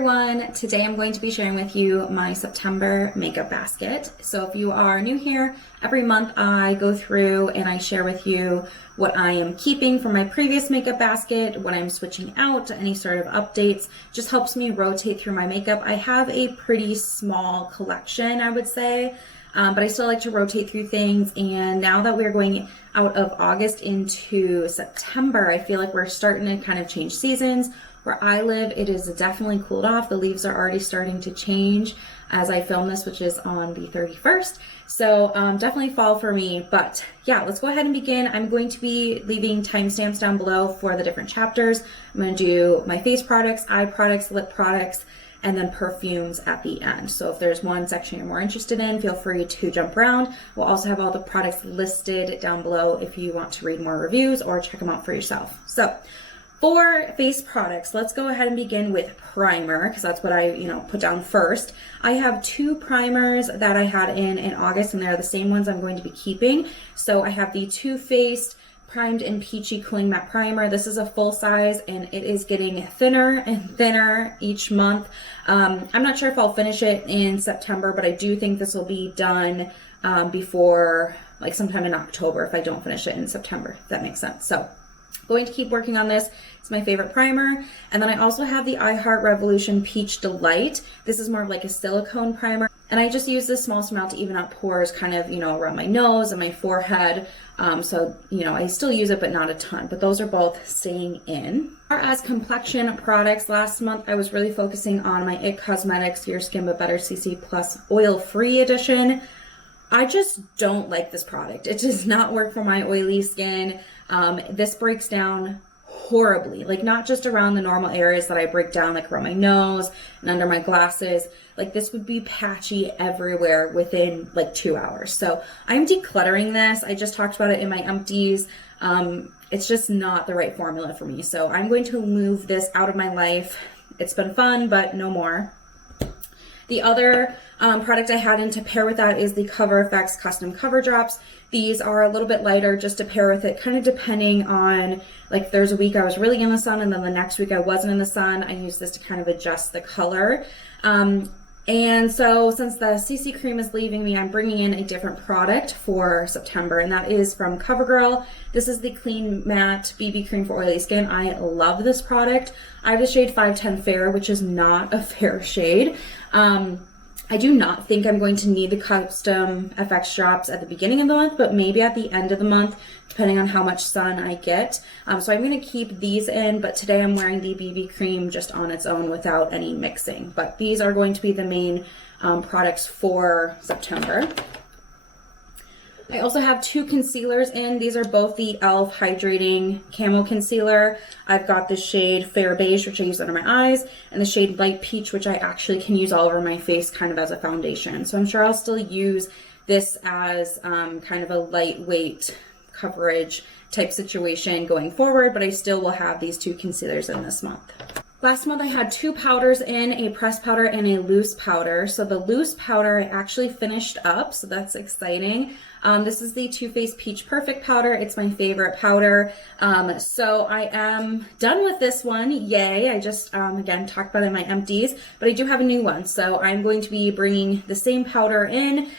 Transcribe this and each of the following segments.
everyone, today I'm going to be sharing with you my September makeup basket. So if you are new here, every month I go through and I share with you what I am keeping from my previous makeup basket, what I'm switching out, any sort of updates. Just helps me rotate through my makeup. I have a pretty small collection, I would say, but I still like to rotate through things. And now that we're going out of August into September, I feel like we're starting to kind of change seasons. Where I live, it is definitely cooled off. The leaves are already starting to change as I film this, which is on the 31st. So definitely fall for me. But yeah, let's go ahead and begin. I'm going to be leaving timestamps down below for the different chapters. I'm going to do my face products, eye products, lip products, and then perfumes at the end. So if there's one section you're more interested in, feel free to jump around. We'll also have all the products listed down below if you want to read more reviews or check them out for yourself. So for face products, let's go ahead and begin with primer, because that's what I put down first. I have two primers that I had in August, and they're the same ones I'm going to be keeping. So I have the Too Faced Primed and Peachy Cooling Matte Primer. This is a full size, and it is getting thinner and thinner each month. I'm not sure if I'll finish it in September, but I do think this will be done before, like sometime in October, if I don't finish it in September, if that makes sense. So going to keep working on this. It's my favorite primer. And then I also have the I Heart Revolution Peach Delight. This is more of like a silicone primer. And I just use this small amount to even out pores kind of, around my nose and my forehead. So, I still use it, but not a ton. But those are both staying in. As far as complexion products, last month I was really focusing on my IT Cosmetics Your Skin But Better CC Plus Oil-Free Edition. I just don't like this product. It does not work for my oily skin. This breaks down horribly, like not just around the normal areas that I break down, like around my nose and under my glasses. Like this would be patchy everywhere within like 2 hours. So I'm decluttering this. I just talked about it in my empties. It's just not the right formula for me. So I'm going to move this out of my life. It's been fun, but no more. The other product I had in to pair with that is the Cover FX Custom Cover Drops. These are a little bit lighter just to pair with it, kind of depending on, like there's a week I was really in the sun and then the next week I wasn't in the sun. I use this to kind of adjust the color. And so since the CC cream is leaving me, I'm bringing in a different product for September, and that is from CoverGirl. This is the Clean Matte BB Cream for Oily Skin. I love this product. I have the shade 510 Fair, which is not a fair shade. I do not think I'm going to need the custom FX drops at the beginning of the month, but maybe at the end of the month, depending on how much sun I get. So I'm going to keep these in, but today I'm wearing the BB cream just on its own without any mixing. But these are going to be the main products for September. I also have two concealers in. These are both the e.l.f. Hydrating Camo Concealer. I've got the shade Fair Beige, which I use under my eyes, and the shade Light Peach, which I actually can use all over my face kind of as a foundation. So I'm sure I'll still use this as kind of a lightweight coverage type situation going forward, but I still will have these two concealers in this month. Last month I had two powders in, a pressed powder and a loose powder. So the loose powder I actually finished up, so that's exciting. This is the Too Faced Peach Perfect powder. It's my favorite powder. So I am done with this one. Yay. I just, again, talked about it in my empties, but I do have a new one. So I'm going to be bringing the same powder in.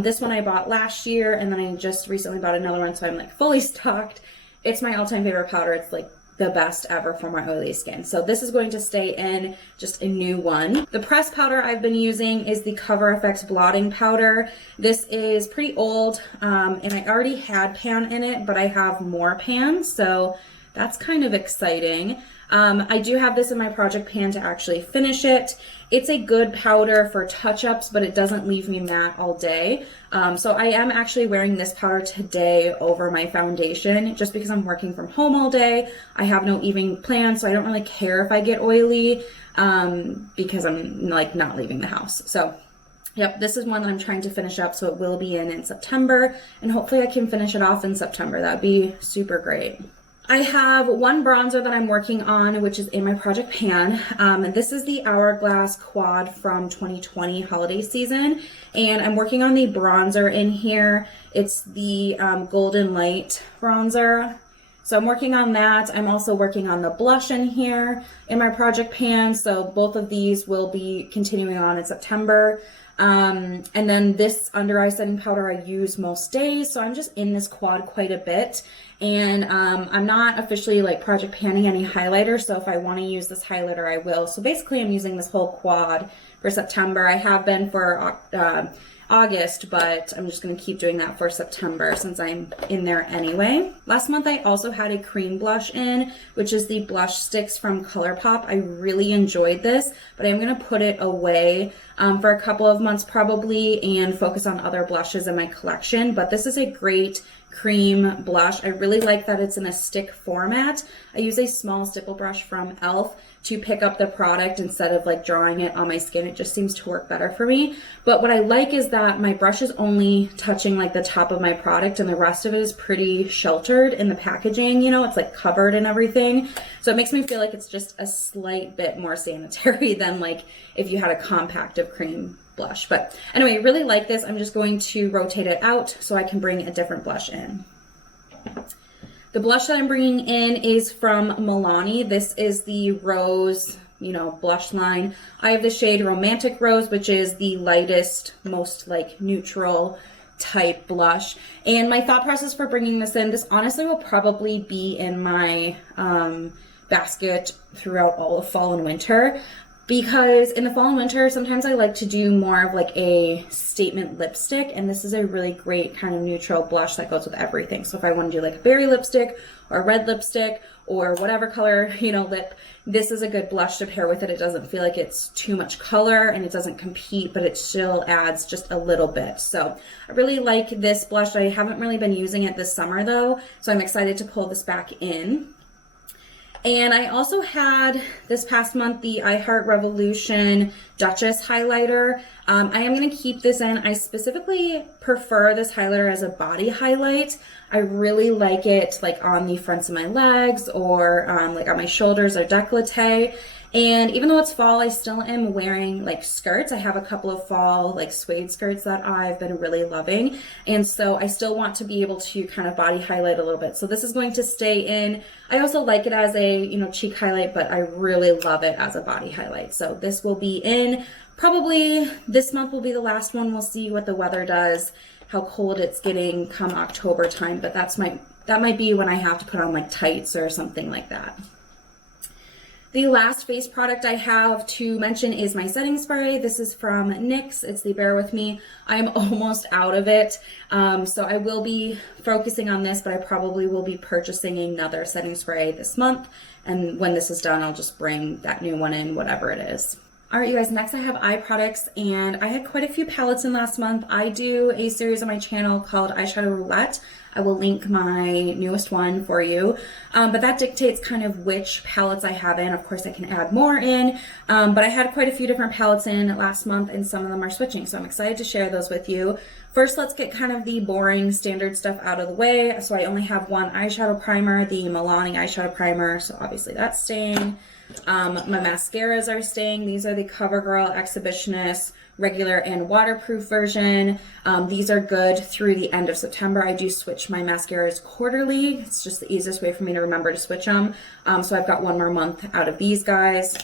This one I bought last year, and then I just recently bought another one, so I'm like fully stocked. It's my all-time favorite powder. It's like the best ever for my oily skin. So this is going to stay in, just a new one. The pressed powder I've been using is the Cover FX Blotting Powder. This is pretty old, and I already had pan in it, but I have more pan, so that's kind of exciting. I do have this in my project pan to actually finish it. It's a good powder for touch-ups, but it doesn't leave me matte all day. So I am actually wearing this powder today over my foundation just because I'm working from home all day. I have no evening plans, so I don't really care if I get oily because I'm like not leaving the house. So yep, this is one that I'm trying to finish up, so it will be in September, and hopefully I can finish it off in September. That would be super great. I have one bronzer that I'm working on, which is in my project pan. This is the Hourglass Quad from 2020 holiday season, and I'm working on the bronzer in here. It's the Golden Light bronzer. So I'm working on that. I'm also working on the blush in here in my project pan. So both of these will be continuing on in September. And then this under eye setting powder I use most days. So I'm just in this quad quite a bit. And I'm not officially like project panning any highlighter. So if I want to use this highlighter, I will. So basically I'm using this whole quad for September. I have been for August, but I'm just going to keep doing that for September since I'm in there anyway. Last month I also had a cream blush in, which is the blush sticks from ColourPop. I really enjoyed this, but I'm going to put it away for a couple of months probably and focus on other blushes in my collection. But this is a great cream blush. I really like that it's in a stick format. I use a small stipple brush from e.l.f. to pick up the product instead of like drawing it on my skin. It just seems to work better for me. But what I like is that my brush is only touching like the top of my product and the rest of it is pretty sheltered in the packaging, you know, it's like covered and everything. So it makes me feel like it's just a slight bit more sanitary than like if you had a compactive cream blush. But anyway, I really like this. I'm just going to rotate it out so I can bring a different blush in. The blush that I'm bringing in is from Milani. This is the Rose, you know, blush line. I have the shade Romantic Rose, which is the lightest, most like neutral type blush. And my thought process for bringing this in, this honestly will probably be in my basket throughout all of fall and winter. Because in the fall and winter, sometimes I like to do more of like a statement lipstick, and this is a really great kind of neutral blush that goes with everything. So if I want to do like a berry lipstick or a red lipstick or whatever color, you know, lip, this is a good blush to pair with it. It doesn't feel like it's too much color and it doesn't compete, but it still adds just a little bit. So I really like this blush. I haven't really been using it this summer though, so I'm excited to pull this back in. And I also had this past month the I Heart Revolution Duchess highlighter. I am going to keep this in. I specifically prefer this highlighter as a body highlight. I really like it like on the fronts of my legs or like on my shoulders or décolleté. And even though it's fall, I still am wearing like skirts. I have a couple of fall like suede skirts that I've been really loving. And so I still want to be able to kind of body highlight a little bit. So this is going to stay in. I also like it as a, you know, cheek highlight, but I really love it as a body highlight. So this will be in. Probably this month will be the last one. We'll see what the weather does, how cold it's getting come October time. But that might be when I have to put on like tights or something like that. The last face product I have to mention is my setting spray. This is from NYX. It's the Bear With Me. I'm almost out of it. So I will be focusing on this, but I probably will be purchasing another setting spray this month. And when this is done, I'll just bring that new one in, whatever it is. All right, you guys, next I have eye products, and I had quite a few palettes in last month. I do a series on my channel called Eyeshadow Roulette. I will link my newest one for you, but that dictates kind of which palettes I have in. Of course, I can add more in, but I had quite a few different palettes in last month, and some of them are switching, so I'm excited to share those with you. First, let's get kind of the boring standard stuff out of the way. So I only have one eyeshadow primer, the Milani eyeshadow primer, so obviously that's staying. My mascaras are staying. These are the CoverGirl Exhibitionist regular and waterproof version. These are good through the end of September. I do switch my mascaras quarterly. It's just the easiest way for me to remember to switch them. So I've got one more month out of these guys.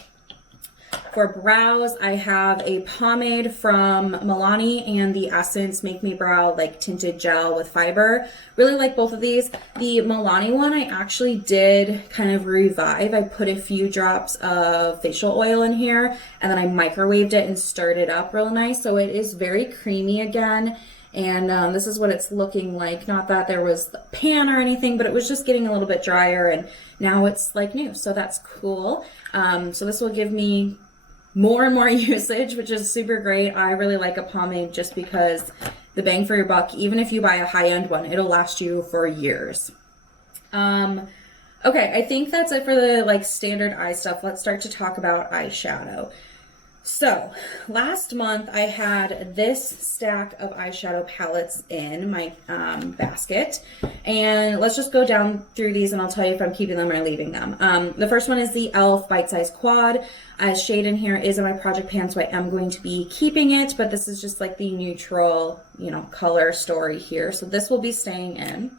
For brows, I have a pomade from Milani and the Essence Make Me Brow like tinted gel with fiber. Really like both of these. The Milani one I actually did kind of revive. I put a few drops of facial oil in here and then I microwaved it and stirred it up real nice. So it is very creamy again. And this is what it's looking like. Not that there was the pan or anything, but it was just getting a little bit drier and now it's like new. So that's cool. So this will give me more and more usage, which is super great. I really like a pomade just because the bang for your buck, even if you buy a high-end one, it'll last you for years. Okay, I think that's it for the like standard eye stuff. Let's start to talk about eyeshadow. So last month I had this stack of eyeshadow palettes in my basket, and let's just go down through these and I'll tell you if I'm keeping them or leaving them. The first one is the e.l.f. Bite Size Quad. Shade in here is in my project pan, so I am going to be keeping it, but this is just like the neutral, you know, color story here. So this will be staying in.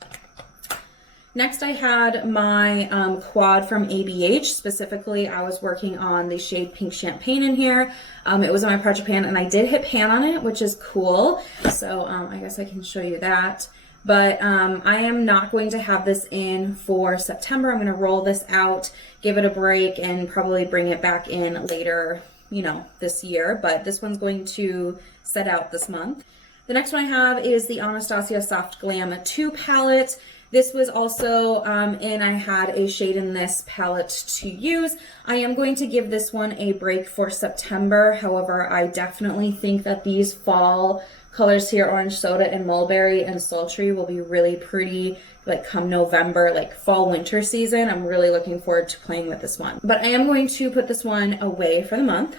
Next, I had my quad from ABH. Specifically, I was working on the shade Pink Champagne in here. It was in my project pan, and I did hit pan on it, which is cool. So I guess I can show you that. But I am not going to have this in for September. I'm going to roll this out, give it a break, and probably bring it back in later, you know, this year. But this one's going to set out this month. The next one I have is the Anastasia Soft Glam 2 palette. This was also in, I had a shade in this palette to use. I am going to give this one a break for September. However, I definitely think that these fall colors here, Orange Soda and Mulberry and Sultry, will be really pretty like come November, like fall winter season. I'm really looking forward to playing with this one. But I am going to put this one away for the month.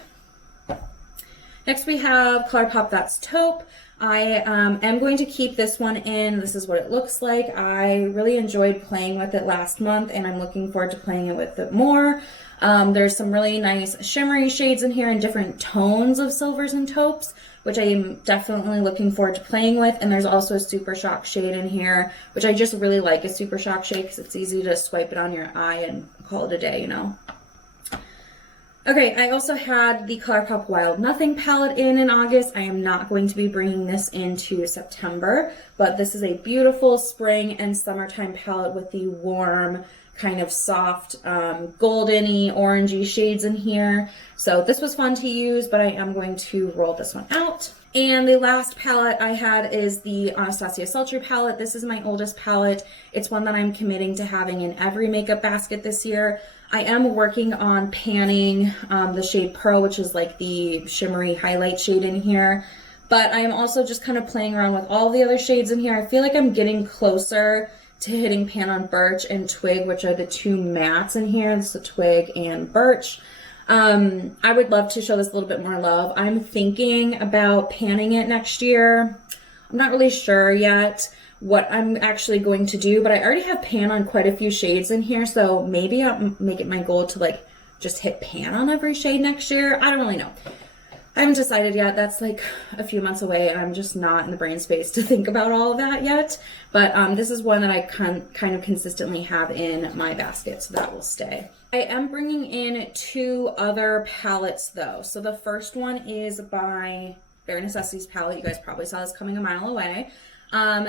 Next we have ColourPop That's Taupe. I am going to keep this one in. This is what it looks like. I really enjoyed playing with it last month, and I'm looking forward to playing with it more. There's some really nice shimmery shades in here and different tones of silvers and taupes, which I am definitely looking forward to playing with. And there's also a Super Shock shade in here, which I just really like a Super Shock shade because it's easy to swipe it on your eye and call it a day, you know. Okay, I also had the ColourPop Wild Nothing palette in August. I am not going to be bringing this into September, but this is a beautiful spring and summertime palette with the warm, kind of soft, goldeny, orangey shades in here. So this was fun to use, but I am going to roll this one out. And the last palette I had is the Anastasia Sultry palette. This is my oldest palette. It's one that I'm committing to having in every makeup basket this year. I am working on panning the shade Pearl, which is like the shimmery highlight shade in here. But I am also just kind of playing around with all the other shades in here. I feel like I'm getting closer to hitting pan on Birch and Twig, which are the two mattes in here. It's the Twig and Birch. I would love to show this a little bit more love. I'm thinking about panning it next year. I'm not really sure yet what I'm actually going to do, but I already have pan on quite a few shades in here, so maybe I'll make it my goal to like just hit pan on every shade next year. I don't really know. I haven't decided yet. That's like a few months away, and I'm just not in the brain space to think about all of that yet. But this is one that I kind of consistently have in my basket, so that will stay. I am bringing in two other palettes though. So the first one is by Bare Necessities palette. You guys probably saw this coming a mile away.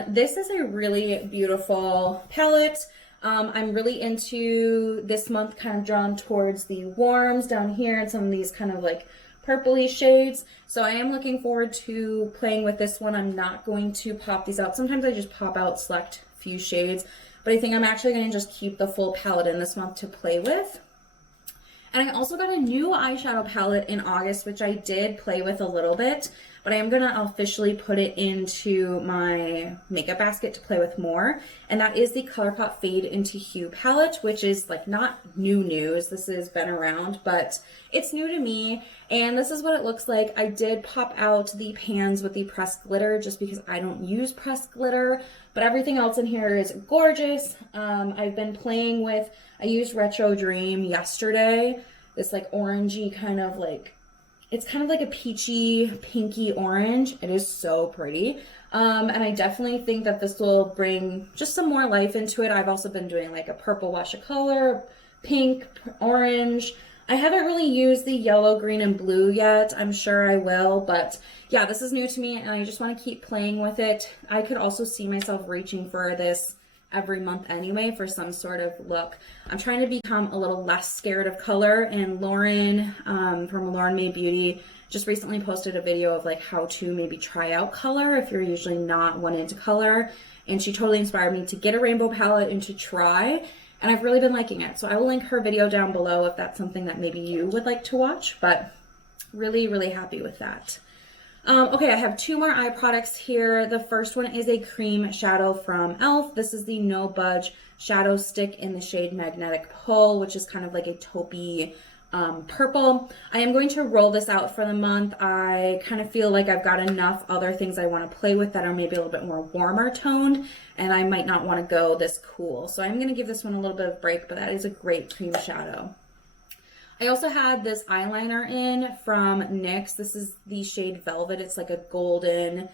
This is a really beautiful palette. I'm really into this month, kind of drawn towards the warms down here and some of these kind of like purpley shades. So I am looking forward to playing with this one. I'm not going to pop these out. Sometimes I just pop out select few shades, but I think I'm actually going to just keep the full palette in this month to play with. And I also got a new eyeshadow palette in August, which I did play with a little bit, but I am going to officially put it into my makeup basket to play with more. And that is the ColourPop Fade into Hue palette, which is like not new news. This has been around, but it's new to me. And this is what it looks like. I did pop out the pans with the pressed glitter just because I don't use pressed glitter, but everything else in here is gorgeous. I've been playing with, I used Retro Dream yesterday. This like orangey kind of like, it's kind of like a peachy, pinky orange. It is so pretty. And I definitely think that this will bring just some more life into it. I've also been doing like a purple wash of color, pink, orange. I haven't really used the yellow, green, and blue yet. I'm sure I will, but yeah, this is new to me and I just want to keep playing with it. I could also see myself reaching for this every month anyway for some sort of look. I'm trying to become a little less scared of color, and Lauren from Lauren Made Beauty just recently posted a video of like how to maybe try out color if you're usually not one into color, and she totally inspired me to get a rainbow palette and to try, and I've really been liking it. So I will link her video down below if that's something that maybe you would like to watch, but really happy with that. Okay, I have two more eye products here. The first one is a cream shadow from e.l.f. This is the No Budge Shadow Stick in the shade Magnetic Pull, which is kind of like a taupey purple. I am going to roll this out for the month. I kind of feel like I've got enough other things I want to play with that are maybe a little bit more warmer toned, and I might not want to go this cool. So I'm going to give this one a little bit of a break, but that is a great cream shadow. I also had this eyeliner in from NYX. This is the shade Velvet. It's like a golden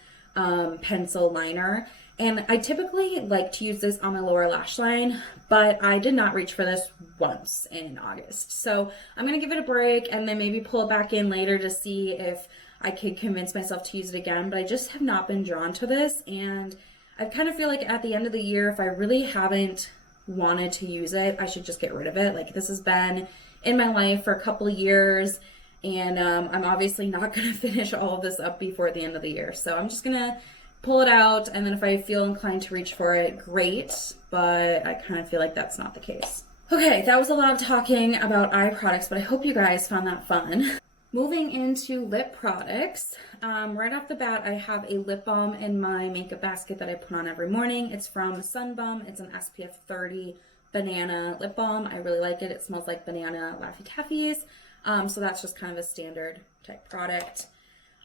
pencil liner. And I typically like to use this on my lower lash line, but I did not reach for this once in August. So I'm gonna give it a break and then maybe pull it back in later to see if I could convince myself to use it again. But I just have not been drawn to this, and I kind of feel like at the end of the year, if I really haven't wanted to use it, I should just get rid of it. Like, this has been in my life for a couple of years, and I'm obviously not gonna finish all of this up before the end of the year. So I'm just gonna pull it out, and then if I feel inclined to reach for it, great, but I kind of feel like that's not the case. Okay, that was a lot of talking about eye products, but I hope you guys found that fun. Moving into lip products, right off the bat, I have a lip balm in my makeup basket that I put on every morning. It's from Sun Bum. It's an SPF 30 banana lip balm. I really like it. It smells like banana Laffy Taffies, so that's just kind of a standard type product.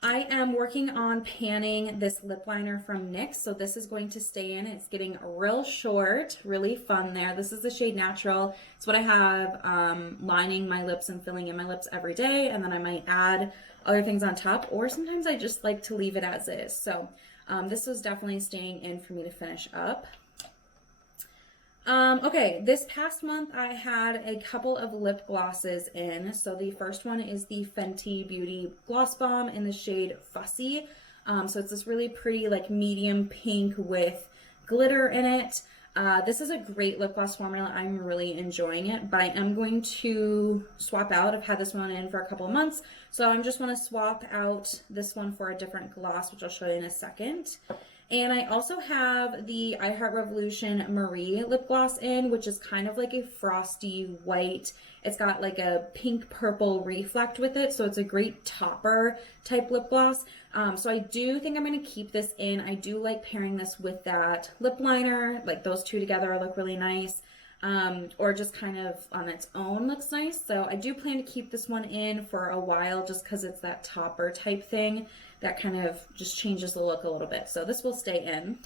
I am working on panning this lip liner from NYX, so this is going to stay in. It's getting real short, really fun there. This is the shade Natural. It's what I have lining my lips and filling in my lips every day, and then I might add other things on top, or sometimes I just like to leave it as is. So this was definitely staying in for me to finish up. Okay, this past month I had a couple of lip glosses in. So the first one is the Fenty Beauty Gloss Bomb in the shade Fussy. So it's this really pretty like medium pink with glitter in it. This is a great lip gloss formula. I'm really enjoying it, but I am going to swap out. I've had this one in for a couple of months, so I'm just want to swap out this one for a different gloss, which I'll show you in a second. And I also have the I Heart Revolution Marie lip gloss in, which is kind of like a frosty white. It's got like a pink purple reflect with it, so it's a great topper type lip gloss. So I do think I'm going to keep this in. I do like pairing this with that lip liner. Like, those two together look really nice. Or just kind of on its own looks nice. So I do plan to keep this one in for a while, just because it's that topper type thing that kind of just changes the look a little bit. So this will stay in.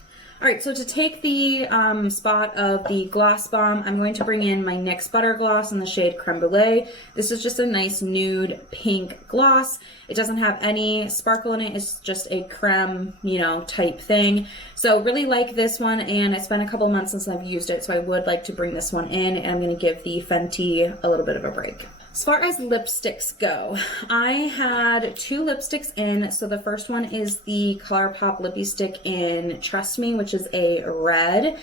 All right, so to take the spot of the Gloss Bomb, I'm going to bring in my NYX Butter Gloss in the shade Creme Brulee. This is just a nice nude pink gloss. It doesn't have any sparkle in it. It's just a creme, you know, type thing. So really like this one, and it's been a couple months since I've used it, so I would like to bring this one in, and I'm gonna give the Fenty a little bit of a break. As far as lipsticks go, I had two lipsticks in. So the first one is the ColourPop Lippy Stick in Trust Me, which is a red.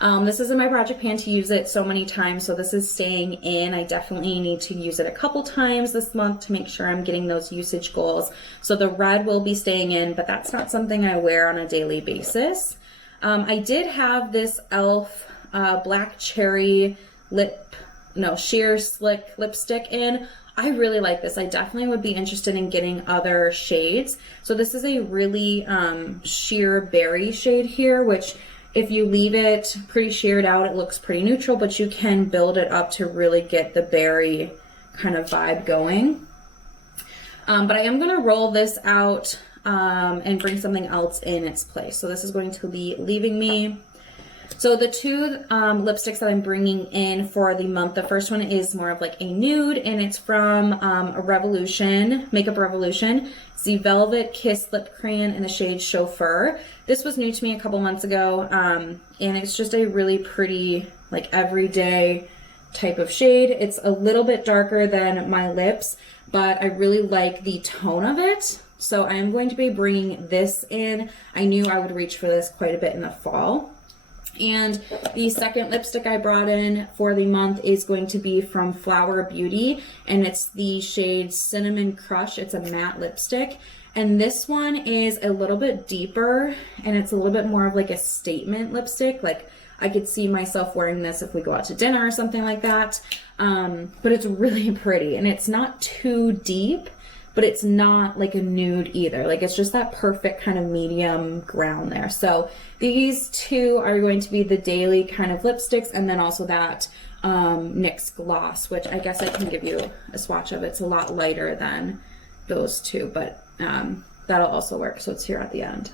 This is in my project pan to use it so many times, so this is staying in. I definitely need to use it a couple times this month to make sure I'm getting those usage goals. So the red will be staying in, but that's not something I wear on a daily basis. I did have this e.l.f. Black Cherry Sheer Slick lipstick in. I really like this. I definitely would be interested in getting other shades. So this is a really sheer berry shade here, which if you leave it pretty sheared out, it looks pretty neutral, but you can build it up to really get the berry kind of vibe going. But I am going to roll this out and bring something else in its place. So this is going to be leaving me. So the two lipsticks that I'm bringing in for the month, the first one is more of like a nude, and it's from Makeup Revolution. It's the Velvet Kiss Lip Crayon in the shade Chauffeur. This was new to me a couple months ago, and it's just a really pretty, like, everyday type of shade. It's a little bit darker than my lips, but I really like the tone of it. So I am going to be bringing this in. I knew I would reach for this quite a bit in the fall. And the second lipstick I brought in for the month is going to be from Flower Beauty, and it's the shade Cinnamon Crush. It's a matte lipstick, and this one is a little bit deeper, and it's a little bit more of like a statement lipstick. Like, I could see myself wearing this if we go out to dinner or something like that. But it's really pretty, and it's not too deep, but it's not like a nude either. Like, it's just that perfect kind of medium ground there. So these two are going to be the daily kind of lipsticks, and then also that NYX gloss, which I guess I can give you a swatch of. It's a lot lighter than those two, but that'll also work. So it's here at the end.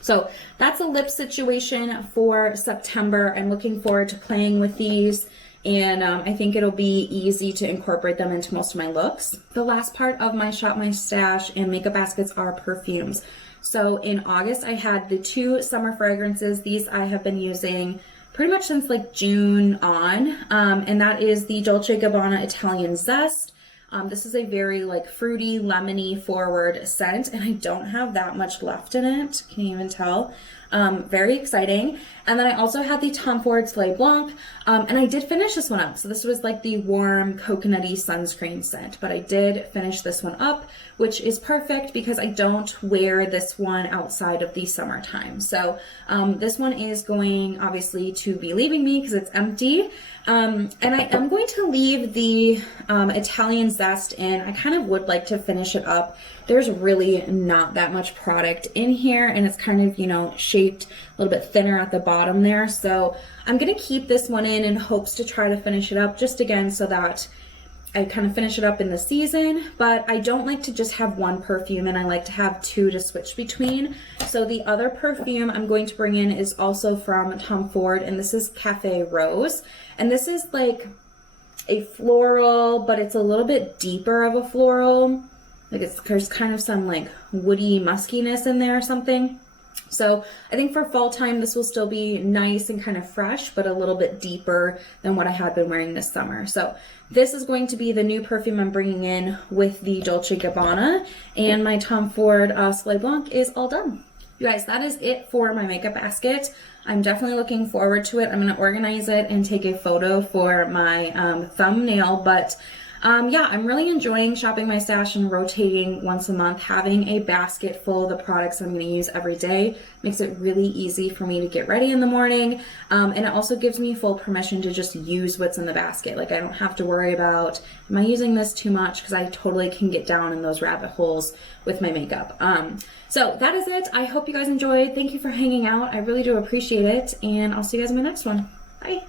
So that's a lip situation for September. I'm looking forward to playing with these, and I think it'll be easy to incorporate them into most of my looks. The last part of my Shop My Stash and makeup baskets are perfumes. So in August, I had the 2 summer fragrances. These I have been using pretty much since like June on, and that is the Dolce & Gabbana Italian Zest. This is a very like fruity, lemony forward scent, and I don't have that much left in it. Can you even tell? Very exciting. And then I also had the Tom Ford Soleil Blanc, and I did finish this one up. So this was like the warm coconutty sunscreen scent, but I did finish this one up, which is perfect because I don't wear this one outside of the summertime. So this one is going obviously to be leaving me because it's empty. And I am going to leave the Italian Zest in. I kind of would like to finish it up. There's really not that much product in here, and it's kind of, you know, shaped a little bit thinner at the bottom there. So I'm going to keep this one in hopes to try to finish it up, just again so that I kind of finish it up in the season. But I don't like to just have one perfume, and I like to have 2 to switch between. So the other perfume I'm going to bring in is also from Tom Ford, and this is Cafe Rose. And this is like a floral, but it's a little bit deeper of a floral. Like there's kind of some like woody muskiness in there or something. So I think for fall time, this will still be nice and kind of fresh, but a little bit deeper than what I had been wearing this summer. So this is going to be the new perfume I'm bringing in with the Dolce & Gabbana, and my Tom Ford Soleil Blanc is all done. You guys, that is it for my makeup basket. I'm definitely looking forward to it. I'm going to organize it and take a photo for my thumbnail, but yeah, I'm really enjoying shopping my stash and rotating once a month. Having a basket full of the products I'm going to use every day makes it really easy for me to get ready in the morning, and it also gives me full permission to just use what's in the basket. Like I don't have to worry about, am I using this too much? Because I totally can get down in those rabbit holes with my makeup. So that is it. I hope you guys enjoyed. Thank you for hanging out. I really do appreciate it, and I'll see you guys in my next one. Bye.